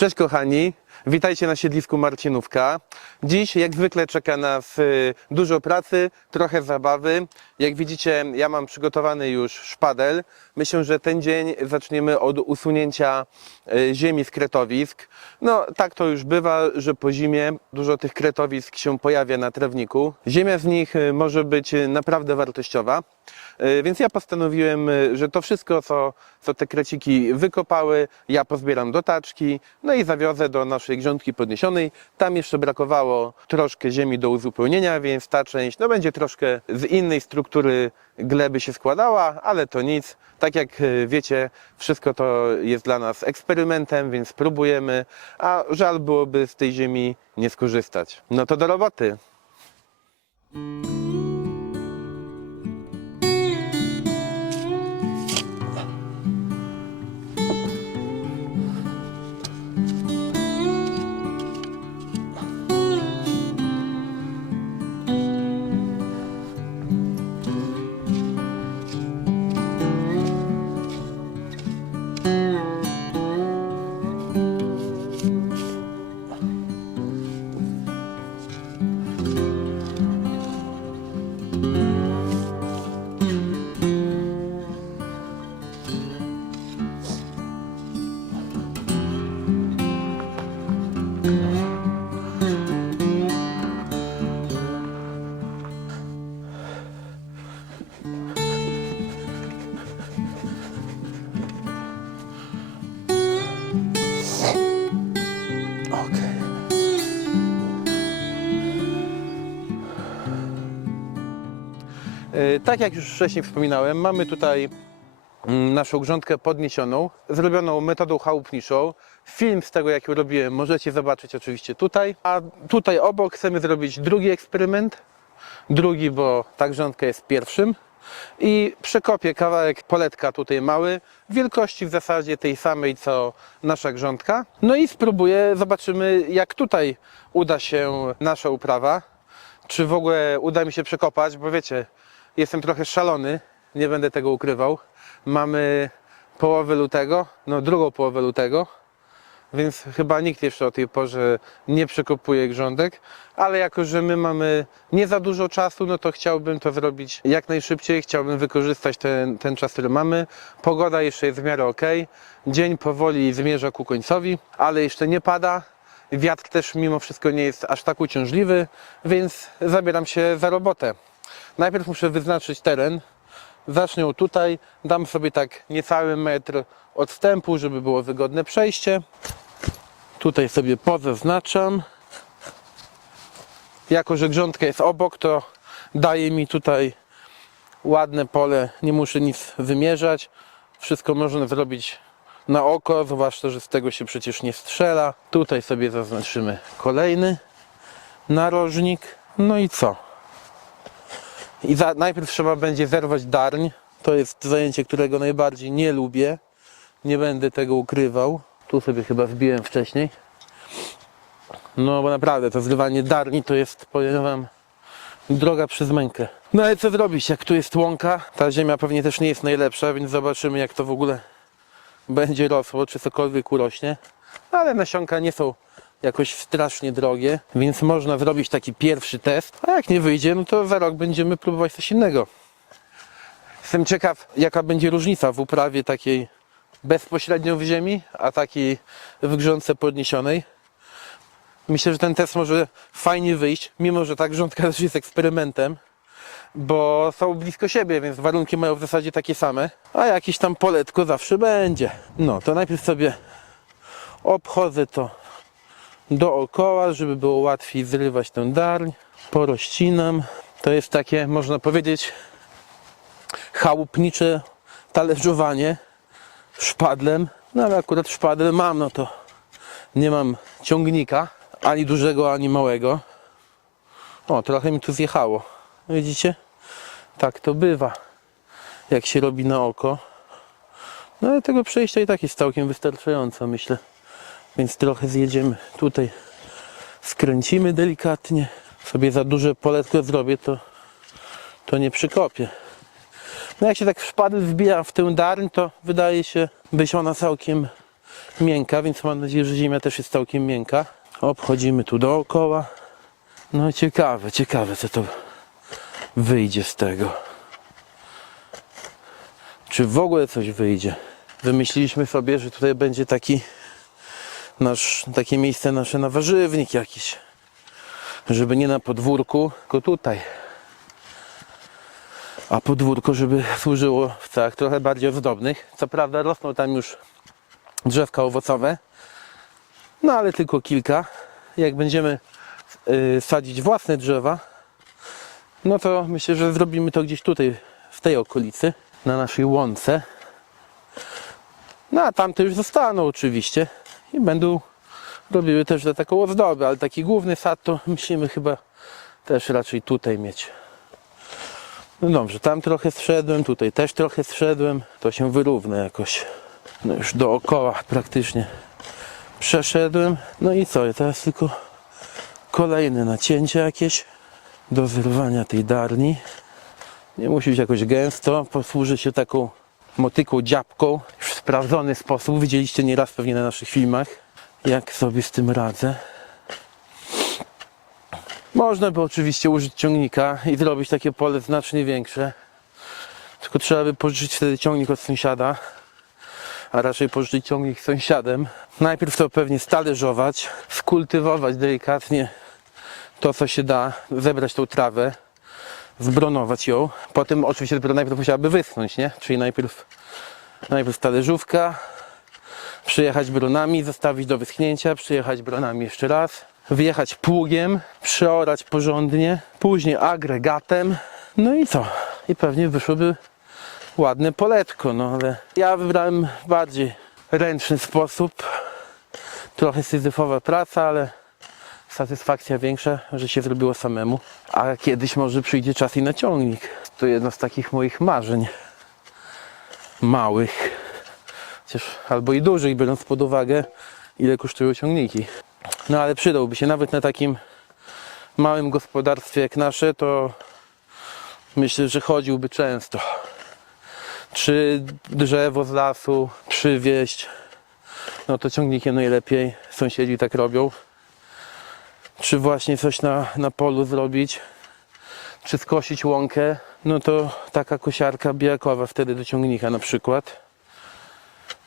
Cześć kochani, witajcie na siedlisku Marcinówka. Dziś jak zwykle czeka nas y, dużo pracy, trochę zabawy. Jak widzicie ja mam przygotowany już szpadel. Myślę, że ten dzień zaczniemy od usunięcia y, ziemi z kretowisk. No tak to już bywa, że po zimie dużo tych kretowisk się pojawia na trawniku. Ziemia z nich y, może być naprawdę wartościowa. Więc ja postanowiłem, że to wszystko, co, co te kreciki wykopały, ja pozbieram do taczki, no i zawiozę do naszej grządki podniesionej. Tam jeszcze brakowało troszkę ziemi do uzupełnienia, więc ta część no, będzie troszkę z innej struktury gleby się składała, ale to nic. Tak jak y, wiecie, wszystko to jest dla nas eksperymentem, więc próbujemy, a żal byłoby z tej ziemi nie skorzystać. No to do roboty. Okej. E, Tak jak już wcześniej wspominałem, mamy tutaj mm, naszą grządkę podniesioną, zrobioną metodą chałupniczą. Film z tego, jak ją robiłem, możecie zobaczyć oczywiście tutaj. A tutaj obok chcemy zrobić drugi eksperyment. Drugi, bo ta grządka jest pierwszym. I przekopię kawałek poletka tutaj mały, wielkości w zasadzie tej samej co nasza grządka. No i spróbuję, zobaczymy jak tutaj uda się nasza uprawa. Czy w ogóle uda mi się przekopać, bo wiecie, jestem trochę szalony, nie będę tego ukrywał. Mamy połowę lutego, no drugą połowę lutego, więc chyba nikt jeszcze o tej porze nie przekopuje grządek, ale jako, że my mamy nie za dużo czasu, no to chciałbym to zrobić jak najszybciej, chciałbym wykorzystać ten, ten czas, który mamy. Pogoda jeszcze jest w miarę ok, dzień powoli zmierza ku końcowi, ale jeszcze nie pada. Wiatr też mimo wszystko nie jest aż tak uciążliwy, więc zabieram się za robotę. Najpierw muszę wyznaczyć teren. Zacznę tutaj, dam sobie tak niecały metr odstępu, żeby było wygodne przejście. Tutaj sobie pozaznaczam. Jako, że grządka jest obok, to daje mi tutaj ładne pole, nie muszę nic wymierzać. Wszystko można zrobić na oko, zwłaszcza, że z tego się przecież nie strzela. Tutaj sobie zaznaczymy kolejny narożnik. No i co? I za, najpierw trzeba będzie zerwać darń. To jest zajęcie, którego najbardziej nie lubię. Nie będę tego ukrywał. Tu sobie chyba wbiłem wcześniej. No bo naprawdę to zrywanie darni to jest, powiem wam, droga przez mękę. No ale co zrobić, jak tu jest łąka? Ta ziemia pewnie też nie jest najlepsza, więc zobaczymy jak to w ogóle będzie rosło, czy cokolwiek urośnie. Ale nasionka nie są jakoś strasznie drogie, więc można zrobić taki pierwszy test. A jak nie wyjdzie, no to za rok będziemy próbować coś innego. Jestem ciekaw, jaka będzie różnica w uprawie takiej bezpośrednio w ziemi, a takiej w grządce podniesionej. Myślę, że ten test może fajnie wyjść, mimo że ta grządka też jest eksperymentem, bo są blisko siebie, więc warunki mają w zasadzie takie same, a jakieś tam poletko zawsze będzie. No, to najpierw sobie obchodzę to dookoła, żeby było łatwiej zrywać tę darń. Porościnam. To jest takie, można powiedzieć, chałupnicze talerzowanie szpadlem. No ale akurat szpadel mam, no to nie mam ciągnika, ani dużego, ani małego. O, trochę mi tu zjechało. Widzicie? Tak to bywa, jak się robi na oko. No ale tego przejścia i tak jest całkiem wystarczająco, myślę. Więc trochę zjedziemy tutaj. Skręcimy delikatnie. Sobie za duże poletko zrobię, to, to nie przykopię. No jak się tak szpadel wbija w tę darń, to wydaje się być ona całkiem miękka, więc mam nadzieję, że ziemia też jest całkiem miękka. Obchodzimy tu dookoła. No ciekawe, ciekawe co to wyjdzie z tego. Czy w ogóle coś wyjdzie? Wymyśliliśmy sobie, że tutaj będzie taki nasz, takie miejsce nasze na warzywnik jakiś. Żeby nie na podwórku, tylko tutaj. A podwórko, żeby służyło w celach trochę bardziej ozdobnych. Co prawda rosną tam już drzewka owocowe, no ale tylko kilka. Jak będziemy y, sadzić własne drzewa, no to myślę, że zrobimy to gdzieś tutaj, w tej okolicy, na naszej łące. No a tamte już zostaną oczywiście i będą robiły też za taką ozdobę, ale taki główny sad to myślimy chyba też raczej tutaj mieć. No dobrze, tam trochę zszedłem, tutaj też trochę zszedłem, to się wyrówna jakoś. No już dookoła praktycznie przeszedłem. No i co, teraz tylko kolejne nacięcie jakieś do zrywania tej darni. Nie musi być jakoś gęsto, posłuży się taką motyką dziabką. Już w sprawdzony sposób, widzieliście nieraz pewnie na naszych filmach, jak sobie z tym radzę. Można by oczywiście użyć ciągnika i zrobić takie pole znacznie większe. Tylko trzeba by pożyczyć wtedy ciągnik od sąsiada, a raczej pożyczyć ciągnik z sąsiadem. Najpierw to pewnie stalerzować, skultywować delikatnie to, co się da, zebrać tą trawę, zbronować ją. Potem oczywiście dopiero najpierw musiałaby wyschnąć, nie? Czyli najpierw, najpierw talerzówka, przyjechać bronami, zostawić do wyschnięcia, przyjechać bronami jeszcze raz, wjechać pługiem, przeorać porządnie, później agregatem, no i co? I pewnie wyszłoby ładne poletko, no ale ja wybrałem bardziej ręczny sposób, trochę syzyfowa praca, ale satysfakcja większa, że się zrobiło samemu. A kiedyś może przyjdzie czas i na ciągnik. To jedno z takich moich marzeń. Małych. Chociaż albo i dużych, biorąc pod uwagę, ile kosztują ciągniki. No ale przydałby się nawet na takim małym gospodarstwie jak nasze, to myślę, że chodziłby często. Czy drzewo z lasu przywieźć, no to ciągnikiem najlepiej. Sąsiedzi tak robią czy właśnie coś na, na polu zrobić, czy skosić łąkę, no to taka kosiarka bijakowa wtedy do ciągnika na przykład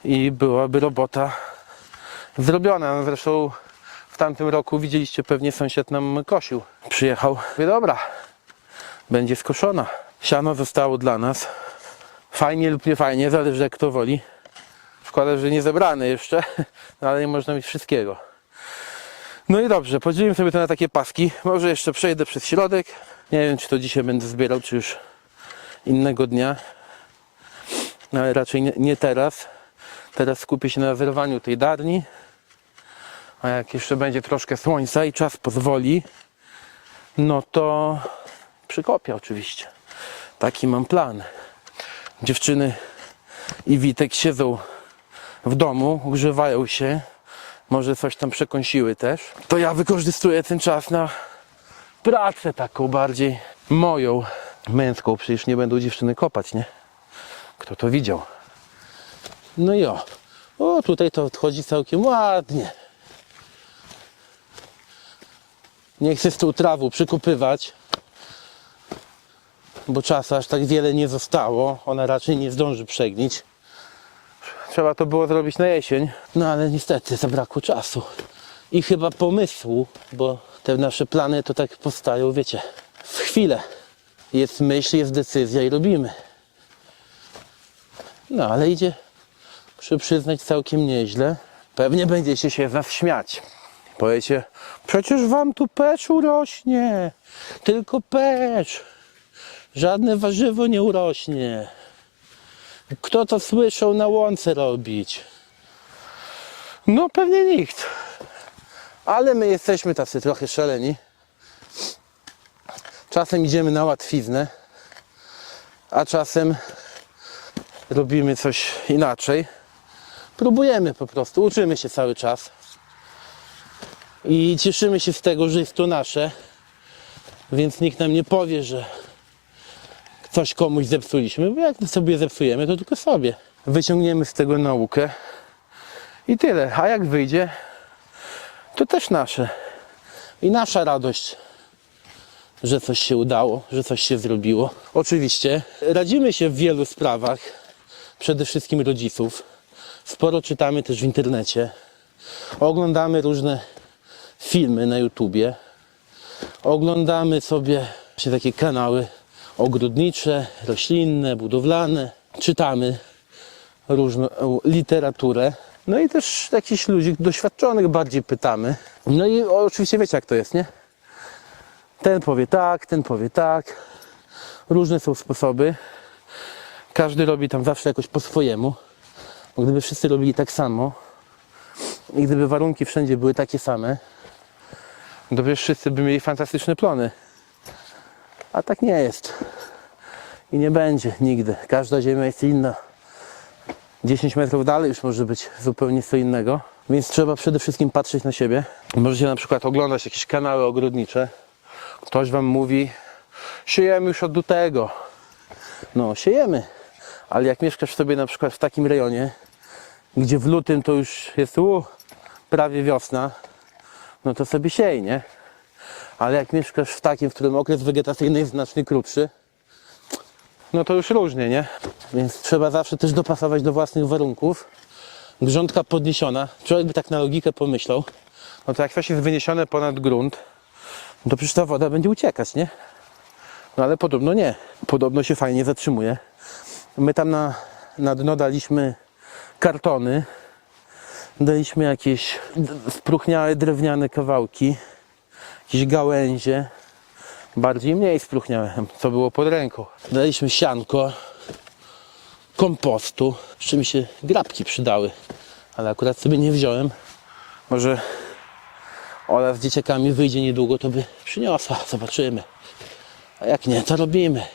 i byłaby robota zrobiona. Zresztą tamtym roku widzieliście pewnie sąsiad nam kosił. Przyjechał, mówię dobra, będzie skoszona. Siano zostało dla nas. Fajnie lub nie fajnie, zależy jak kto woli. Szkoda, że nie zebrane jeszcze, no ale nie można mieć wszystkiego. No i dobrze, podzielimy sobie to na takie paski. Może jeszcze przejdę przez środek. Nie wiem, czy to dzisiaj będę zbierał, czy już innego dnia. No, ale raczej nie, nie teraz. Teraz skupię się na zerwaniu tej darni. A jak jeszcze będzie troszkę słońca i czas pozwoli, no to przykopię oczywiście. Taki mam plan. Dziewczyny i Witek siedzą w domu, ugrzewają się, może coś tam przekąsiły też, to ja wykorzystuję ten czas na pracę taką bardziej moją, męską. Przecież nie będą dziewczyny kopać, nie? Kto to widział? No i o. O, tutaj to odchodzi całkiem ładnie. Nie chcę z tą trawą przykopywać, bo czasu aż tak wiele nie zostało. Ona raczej nie zdąży przegnić. Trzeba to było zrobić na jesień, no ale niestety zabrakło czasu i chyba pomysłu, bo te nasze plany to tak powstają, wiecie, w chwilę. Jest myśl, jest decyzja i robimy. No ale idzie, muszę przyznać, całkiem nieźle. Pewnie będziecie się z nas śmiać. Powiecie, przecież wam tu pecz urośnie, tylko pecz. Żadne warzywo nie urośnie. Kto to słyszał na łące robić? No pewnie nikt. Ale my jesteśmy tacy trochę szaleni. Czasem idziemy na łatwiznę, a czasem robimy coś inaczej. Próbujemy po prostu, uczymy się cały czas. I cieszymy się z tego, że jest to nasze. Więc nikt nam nie powie, że coś komuś zepsuliśmy, bo jak sobie zepsujemy, to tylko sobie. Wyciągniemy z tego naukę I tyle. A jak wyjdzie, to też nasze. I nasza radość, że coś się udało, że coś się zrobiło. Oczywiście radzimy się w wielu sprawach, przede wszystkim rodziców. Sporo czytamy też w internecie. Oglądamy różne filmy na YouTubie. Oglądamy sobie się takie kanały ogrodnicze, roślinne, budowlane. Czytamy różną literaturę. No i też jakichś ludzi doświadczonych bardziej pytamy. No i oczywiście wiecie jak to jest, nie? Ten powie tak, ten powie tak. Różne są sposoby. Każdy robi tam zawsze jakoś po swojemu. Bo gdyby wszyscy robili tak samo i gdyby warunki wszędzie były takie same, to przecież wszyscy by mieli fantastyczne plony. A tak nie jest. I nie będzie nigdy. Każda ziemia jest inna. 10 metrów dalej już może być zupełnie co innego. Więc trzeba przede wszystkim patrzeć na siebie. Możecie na przykład oglądać jakieś kanały ogrodnicze. Ktoś wam mówi, siejemy już od lutego. No, siejemy. Ale jak mieszkasz sobie na przykład w takim rejonie, gdzie w lutym to już jest u, prawie wiosna, no to sobie siej, nie? Ale jak mieszkasz w takim, w którym okres wegetacyjny jest znacznie krótszy, no to już różnie, nie? Więc trzeba zawsze też dopasować do własnych warunków. Grządka podniesiona, człowiek by tak na logikę pomyślał, no to jak coś jest wyniesione ponad grunt, no to przecież ta woda będzie uciekać, nie? No ale podobno nie. Podobno się fajnie zatrzymuje. My tam na, na dno daliśmy kartony, daliśmy jakieś spróchniałe drewniane kawałki, jakieś gałęzie, bardziej mniej spróchniałe, co było pod ręką. Daliśmy sianko, kompostu, czym mi się grabki przydały, ale akurat sobie nie wziąłem. Może Ola z dzieciakami wyjdzie niedługo, to by przyniosła, zobaczymy. A jak nie, to robimy.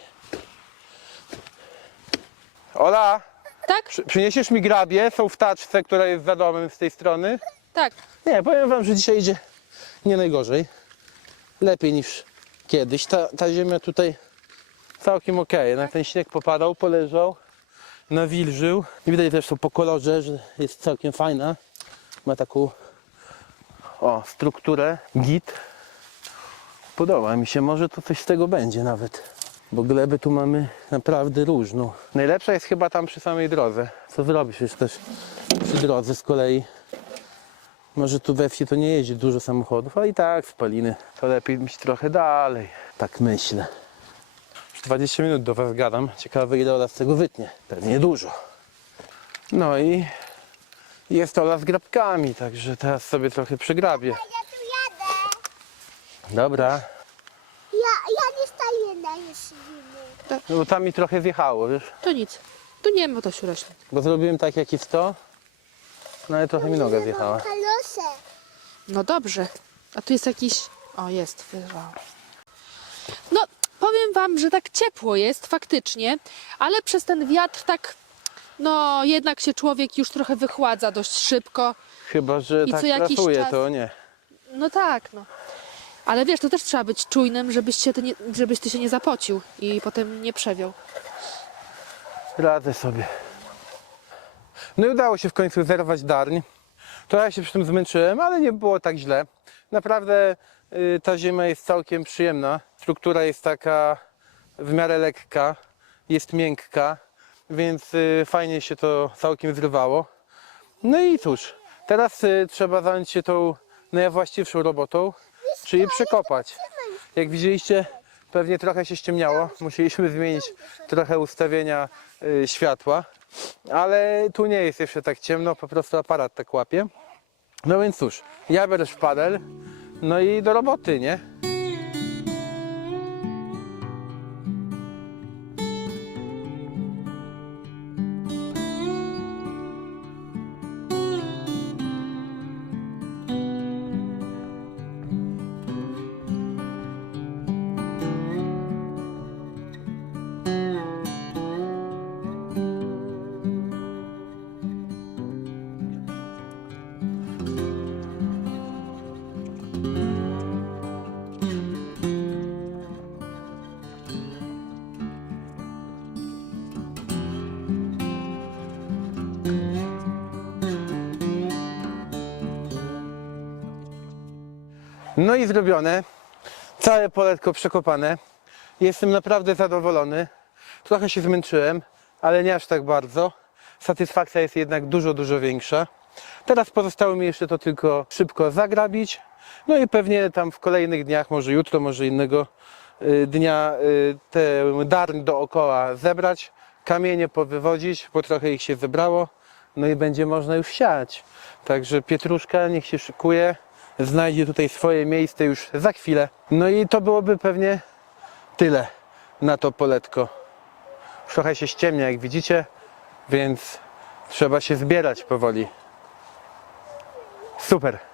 Ola, Tak? przy, przyniesiesz mi grabie, są w taczce, która jest za domem z tej strony? Tak. Nie, powiem wam, że dzisiaj idzie nie najgorzej. Lepiej niż kiedyś. Ta, ta ziemia tutaj całkiem ok. Na ten śnieg popadał, poleżał, nawilżył. I widać też to po kolorze, że jest całkiem fajna. Ma taką o, strukturę, git. Podoba mi się, może to coś z tego będzie nawet. Bo gleby tu mamy naprawdę różną. Najlepsza jest chyba tam przy samej drodze. Co zrobisz już też przy drodze z kolei. Może tu we wsi to nie jeździ dużo samochodów, ale i tak spaliny. To lepiej mieć trochę dalej. Tak myślę. Już 20 minut do was gadam. Ciekawe ile Ola z tego wytnie. Pewnie dużo. No i jest Ola z grabkami, także teraz sobie trochę przegrabię. Ja tu jadę. Dobra. Ja, ja nie staję na jeździmy. No bo tam mi trochę zjechało, wiesz? To nic. Tu nie ma to się rośnie. Bo zrobiłem tak jak jest to. No ale trochę mi noga zjechała. Kalosę. No dobrze. A tu jest jakiś... O, jest. wyrwał. No, powiem wam, że tak ciepło jest faktycznie, ale przez ten wiatr tak... No, jednak się człowiek już trochę wychładza dość szybko. Chyba, że I tak co jakiś czas- to nie. No tak, no. Ale wiesz, to też trzeba być czujnym, żebyś, się ty nie, żebyś ty się nie zapocił i potem nie przewiał. Radzę sobie. No i udało się w końcu zerwać darń. Trochę się przy tym zmęczyłem, ale nie było tak źle. Naprawdę y, ta ziemia jest całkiem przyjemna. Struktura jest taka w miarę lekka, jest miękka, więc y, fajnie się to całkiem zrywało. No i cóż, teraz y, trzeba zająć się tą najwłaściwszą robotą, czyli przekopać. Jak widzieliście, pewnie trochę się ściemniało. Musieliśmy zmienić trochę ustawienia y, światła, ale tu nie jest jeszcze tak ciemno, po prostu aparat tak łapie. No więc cóż, ja biorę szpadel, no i do roboty, nie? No i zrobione. Całe poletko przekopane. Jestem naprawdę zadowolony. Trochę się zmęczyłem, ale nie aż tak bardzo. Satysfakcja jest jednak dużo, dużo większa. Teraz pozostało mi jeszcze to tylko szybko zagrabić. No i pewnie tam w kolejnych dniach, może jutro, może innego y, dnia, y, ten darn dookoła zebrać, kamienie powywodzić, bo trochę ich się zebrało. No i będzie można już siać. Także pietruszka niech się szykuje, znajdzie tutaj swoje miejsce już za chwilę. No i to byłoby pewnie tyle na to poletko. Trochę się ściemnia, jak widzicie, więc trzeba się zbierać powoli. Super.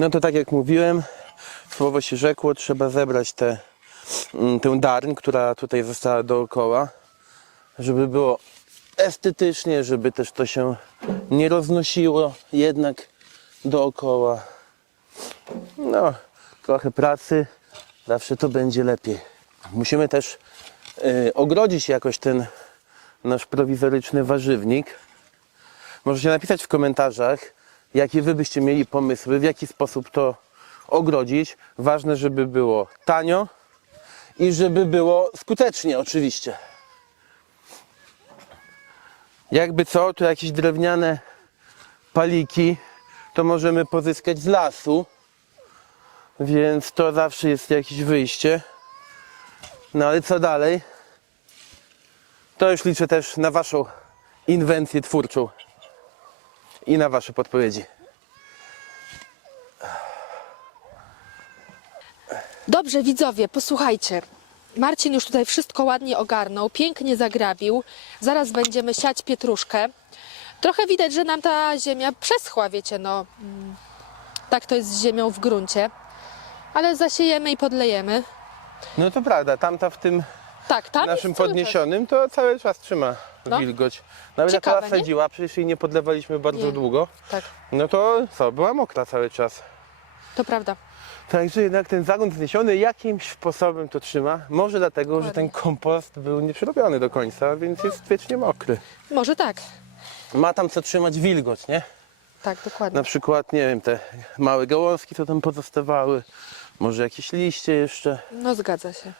No to tak jak mówiłem, słowo się rzekło, trzeba zebrać te, mm, tę darń, która tutaj została dookoła, żeby było estetycznie, żeby też to się nie roznosiło jednak dookoła. No, trochę pracy, zawsze to będzie lepiej. Musimy też y, ogrodzić jakoś ten nasz prowizoryczny warzywnik. Możecie napisać w komentarzach, jakie wy byście mieli pomysły, w jaki sposób to ogrodzić. Ważne, żeby było tanio i żeby było skutecznie oczywiście. Jakby co, tu jakieś drewniane paliki to możemy pozyskać z lasu, więc to zawsze jest jakieś wyjście. No ale co dalej? To już liczę też na waszą inwencję twórczą i na Wasze podpowiedzi. Dobrze, widzowie, posłuchajcie. Marcin już tutaj wszystko ładnie ogarnął, pięknie zagrabił. Zaraz będziemy siać pietruszkę. Trochę widać, że nam ta ziemia przeschła, wiecie, no. mm, Tak to jest z ziemią w gruncie. Ale zasiejemy i podlejemy. No to prawda, tamta w tym Tak, tam naszym jest cały podniesionym to cały czas trzyma No. wilgoć. Nawet jak Ciekawe, ona nie? sadziła, przecież jej nie podlewaliśmy bardzo Nie. długo. Tak, no to co, była mokra cały czas. to prawda. Także jednak ten zagon zniesiony jakimś sposobem to trzyma. Może dlatego, że ten kompost był nieprzerobiony do końca, więc jest wiecznie mokry. Może tak. Ma tam co trzymać wilgoć, nie? Tak, dokładnie. Na przykład, nie wiem, te małe gałązki, co tam pozostawały, może jakieś liście jeszcze, No zgadza się.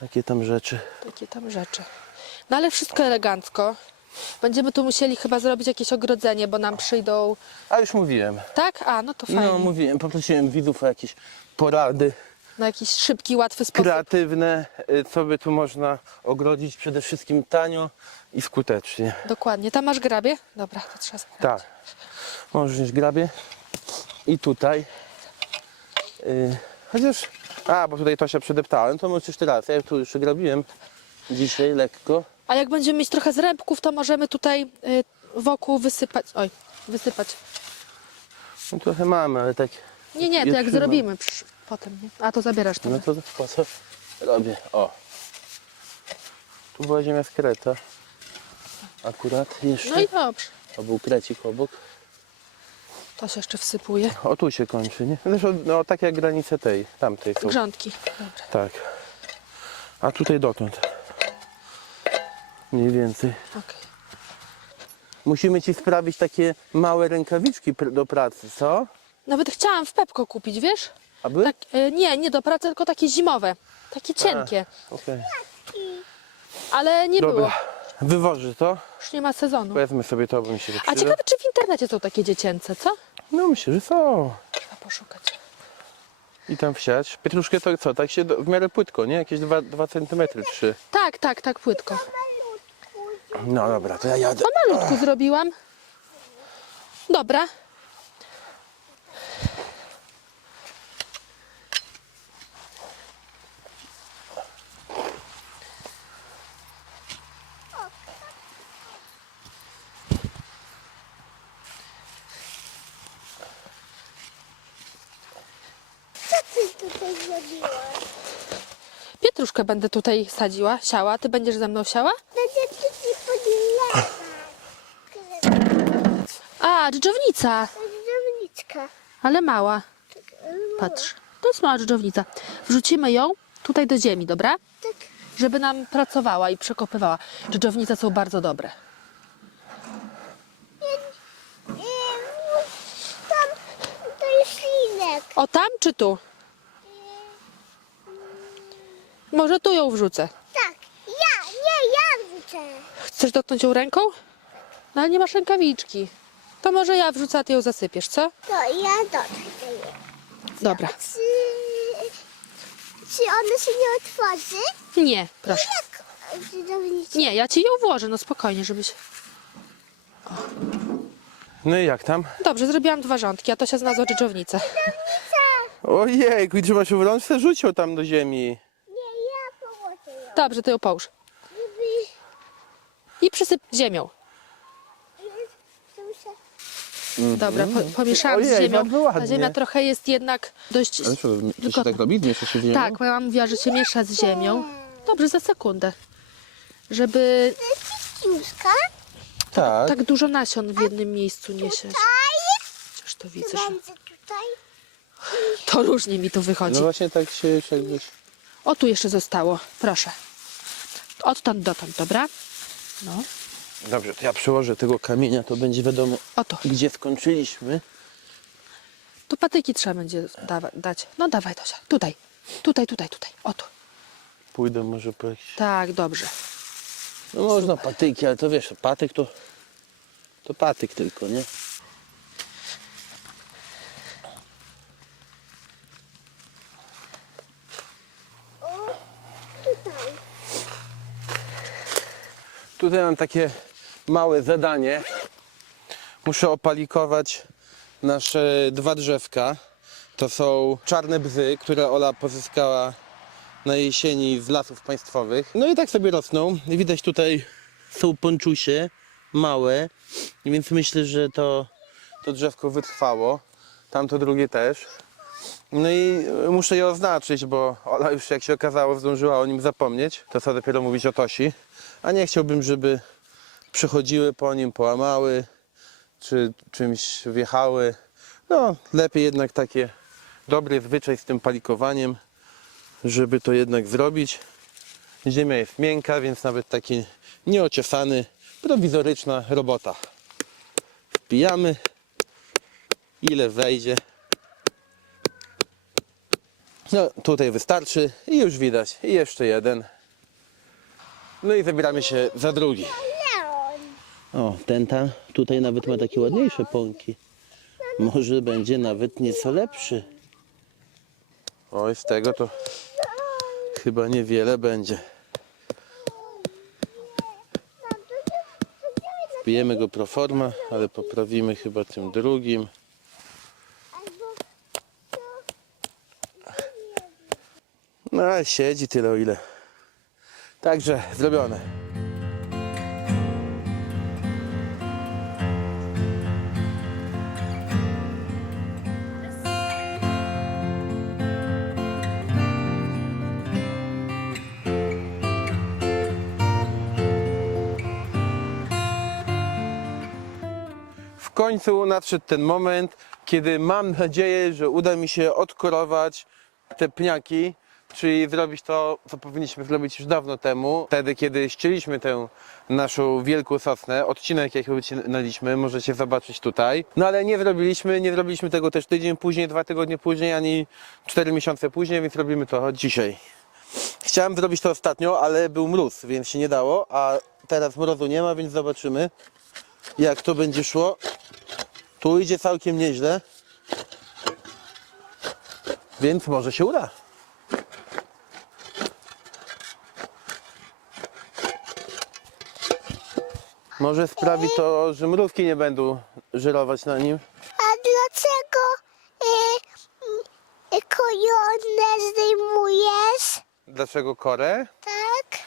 takie tam rzeczy. Takie tam rzeczy. No ale wszystko elegancko. Będziemy tu musieli chyba zrobić jakieś ogrodzenie, bo nam przyjdą. A już mówiłem. Tak? A, no to fajnie. No, mówiłem, poprosiłem widzów o jakieś porady Na jakiś szybki, łatwy sposób. kreatywne, y, co by tu można ogrodzić przede wszystkim tanio i skutecznie. Dokładnie. Tam masz grabie? Dobra, to trzeba zabrać. Tak. Możesz wziąć grabie. I tutaj. Y, chociaż. A, bo tutaj to się przedeptałem, to możesz jeszcze raz. Ja tu już grabiłem dzisiaj lekko. A jak będziemy mieć trochę zrębków, to możemy tutaj y, wokół wysypać. Oj, wysypać. No trochę mamy, ale tak. Nie, nie, to Ja jak zrobimy potem. Nie? A to zabierasz to. No to po co robię? O. Tu była ziemia z kreta. Akurat jeszcze. No i dobrze. To był krecik obok. To się jeszcze wsypuje. O tu się kończy, nie? Zresztą no tak jak granice tej, tamtej są. Grządki. Dobra. Tak. A tutaj dotąd. Mniej więcej. okej. Musimy ci sprawić takie małe rękawiczki pr- do pracy, co? Nawet chciałam w Pepko kupić, wiesz? Aby? Tak, y, nie, nie do pracy, tylko takie zimowe. Takie cienkie. Okej. Ale nie było. Dobra. Wywoży to. Już nie ma sezonu. Wezmę sobie to, bo mi się to A przyda. ciekawe, czy w internecie są takie dziecięce, co? No myślę, że są. Trzeba poszukać. I tam wsiać. Pietruszkę to co? Tak się do, w miarę płytko, nie? Jakieś 2 cm, 3. Tak, tak, tak, płytko. No dobra, to ja jadę. To malutku zrobiłam. Dobra. Co ty tutaj zrobiłaś? Pietruszkę będę tutaj sadziła, siała. Ty będziesz ze mną siała? Będę tutaj podlała. A, dżdżownica, To jest dżdżowniczka. ale mała. Patrz, to jest mała dżdżownica. Wrzucimy ją tutaj do ziemi, dobra? Tak. Żeby nam pracowała i przekopywała. Dżdżownice są bardzo dobre. Tam to jest linek. O tam czy tu? Może tu ją wrzucę. Tak. Ja, nie, ja wrzucę. Chcesz dotknąć ją ręką? No ale nie masz rękawiczki. To może ja wrzucę, a ty ją zasypiesz, co? To ja dotknę. Dobra. Czy, czy one się nie otworzy? Nie, proszę. Jak dżdżowniczka? Nie, ja ci ją włożę, no spokojnie, żebyś... No i jak tam? Dobrze, zrobiłam dwa rządki, a to się znalazła dżdżownica. Ojej, i trzyma się w rączce, rzuć ją tam do ziemi. Nie, ja położę ją. Dobrze, to ją połóż. Żeby... I przysyp ziemią. Muszę... Dobra, po, pomieszałam z Ojej, ziemią. bardzo ładnie. Ta ziemia trochę jest jednak dość... Ale co, to się tak robi? Miesza się w ziemię? Tak, moja mama mówiła, że się miesza z ziemią. Dobrze, za sekundę. Żeby Ciuszka. Tak. tak dużo nasion w jednym miejscu nie sieć. Tutaj. Chociaż to widzę, że Będzie tutaj. to różnie mi tu wychodzi. No właśnie tak się jakbyś... O, tu jeszcze zostało. Proszę. Odtąd dotąd, dobra? No, Dobrze, to ja przyłożę tego kamienia, to będzie wiadomo, oto. gdzie skończyliśmy. Tu patyki trzeba będzie dawa- dać. No dawaj, Tosia. Tutaj. Tutaj, tutaj, tutaj. O tu. Pójdę może po jakiś... Tak, dobrze. No można patyki, ale to wiesz, patyk to... To patyk tylko, nie? Tutaj mam takie małe zadanie. Muszę opalikować nasze dwa drzewka. To są czarne bzy, które Ola pozyskała na jesieni z lasów państwowych. No i tak sobie rosną. Widać tutaj są ponczusie małe, więc myślę, że to, to drzewko wytrwało. Tamto drugie też. No i muszę je oznaczyć, bo Ola już jak się okazało zdążyła o nim zapomnieć. To co dopiero mówić o Tosi. A nie chciałbym, żeby przychodziły po nim, połamały, czy czymś wjechały. No, lepiej jednak takie dobry zwyczaj z tym palikowaniem, żeby to jednak zrobić. Ziemia jest miękka, więc nawet taki nieociosany, prowizoryczna robota. Wpijamy, ile wejdzie. No, tutaj wystarczy i już widać. I jeszcze jeden. No i zabieramy się za drugi. O, ten tam tutaj nawet ma takie ładniejsze pąki. Może będzie nawet nieco lepszy. Oj, z tego to chyba niewiele będzie. Wbijemy go pro forma, ale poprawimy chyba tym drugim. No, siedzi tyle o ile. Także zrobione. Końcu nadszedł ten moment, kiedy mam nadzieję, że uda mi się odkorować te pniaki, czyli zrobić to, co powinniśmy zrobić już dawno temu. Wtedy, kiedy ścieliśmy tę naszą wielką sosnę, odcinek jak wycinaliśmy, możecie zobaczyć tutaj. No ale nie zrobiliśmy, nie zrobiliśmy tego też tydzień później, dwa tygodnie później, ani cztery miesiące później, więc robimy to dzisiaj. Chciałem zrobić to ostatnio, ale był mróz, więc się nie dało, a teraz mrozu nie ma, więc zobaczymy jak to będzie szło. Tu idzie całkiem nieźle. Więc może się uda. Może sprawi to, że mrówki nie będą żyrować na nim. A dlaczego y, y, kojonę zdejmujesz? Dlaczego korę? Tak?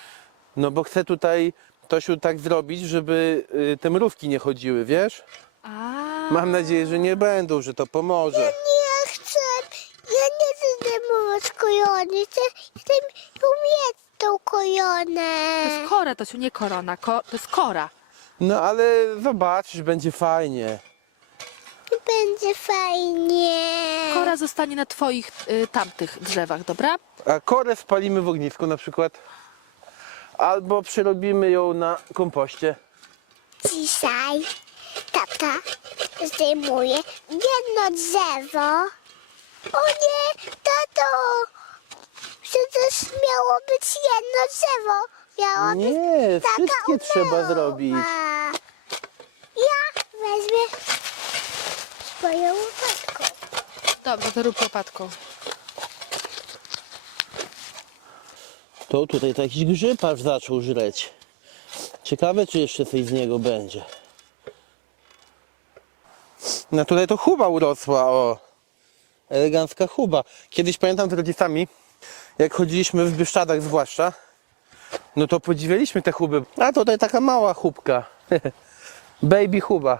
No bo chcę tutaj, Tosiu, tak zrobić, żeby y, te mrówki nie chodziły, wiesz? A, Mam nadzieję, że nie będą, że to pomoże. Nie chcę. Ja nie chcę zdejmować kojony. Chcę, chcę umieć tą kojonę. to jest kora, to nie korona, ko, to jest kora. No ale zobaczysz, będzie fajnie. będzie fajnie. Kora zostanie na twoich y, tamtych drzewach, dobra? A korę spalimy w ognisku na przykład. Albo przerobimy ją na kompoście. Dzisiaj tata zdejmuje jedno drzewo. O nie, tato! Przecież miało być jedno drzewo. Miało być Nie, taka wszystkie trzeba umowa. zrobić. Ja wezmę swoją łopatką. Dobrze, to rób łopatką. To tutaj to jakiś grzyb aż zaczął żreć. Ciekawe, czy jeszcze coś z niego będzie. No tutaj to chuba urosła, o. Elegancka chuba. Kiedyś pamiętam z rodzicami, jak chodziliśmy w Bieszczadach zwłaszcza, no to podziwialiśmy te chuby. A tutaj taka mała chubka. baby chuba.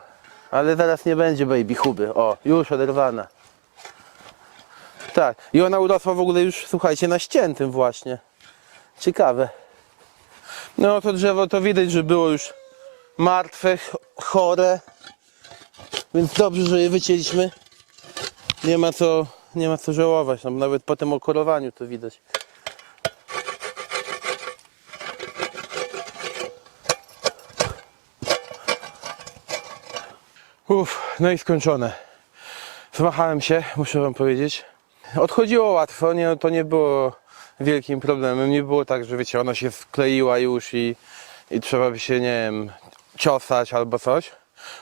Ale zaraz nie będzie baby chuby. O, już oderwana. Tak. I ona urosła w ogóle już, słuchajcie, na ściętym właśnie. Ciekawe. No to drzewo to widać, że było już martwe, ch- chore. Więc dobrze, że je wycięliśmy. Nie ma co, nie ma co żałować. No, nawet po tym okorowaniu to widać. Uff, no i skończone. Zmachałem się, muszę wam powiedzieć. Odchodziło łatwo, nie, to nie było wielkim problemem. Nie było tak, że wiecie, ona się skleiła już i, i trzeba by się, nie wiem, ciosać albo coś.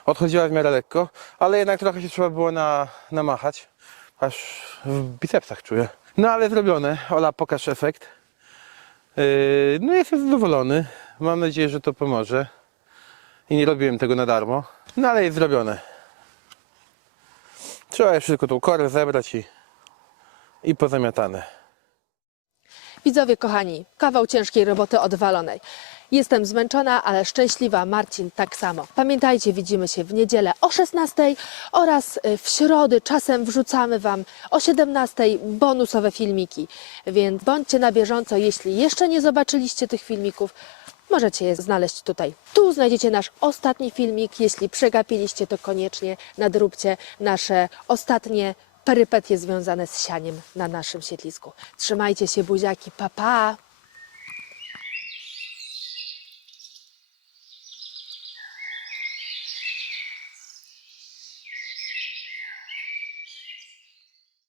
Odchodziła w miarę lekko, ale jednak trochę się trzeba było na, namachać. Aż w bicepsach czuję. No ale zrobione. Ola, pokaż efekt. Yy, no jestem zadowolony. Mam nadzieję, że to pomoże. I nie robiłem tego na darmo. No ale jest zrobione. Trzeba jeszcze tylko tą korę zebrać i, i pozamiatane. Widzowie kochani, kawał ciężkiej roboty odwalonej. Jestem zmęczona, ale szczęśliwa. Marcin tak samo. Pamiętajcie, widzimy się w niedzielę o 16 oraz y, w środę czasem wrzucamy Wam o 17 bonusowe filmiki. Więc bądźcie na bieżąco, jeśli jeszcze nie zobaczyliście tych filmików. Możecie je znaleźć tutaj. Tu znajdziecie nasz ostatni filmik. Jeśli przegapiliście, to koniecznie nadróbcie nasze ostatnie perypetie związane z sianiem na naszym siedlisku. Trzymajcie się, buziaki, pa pa!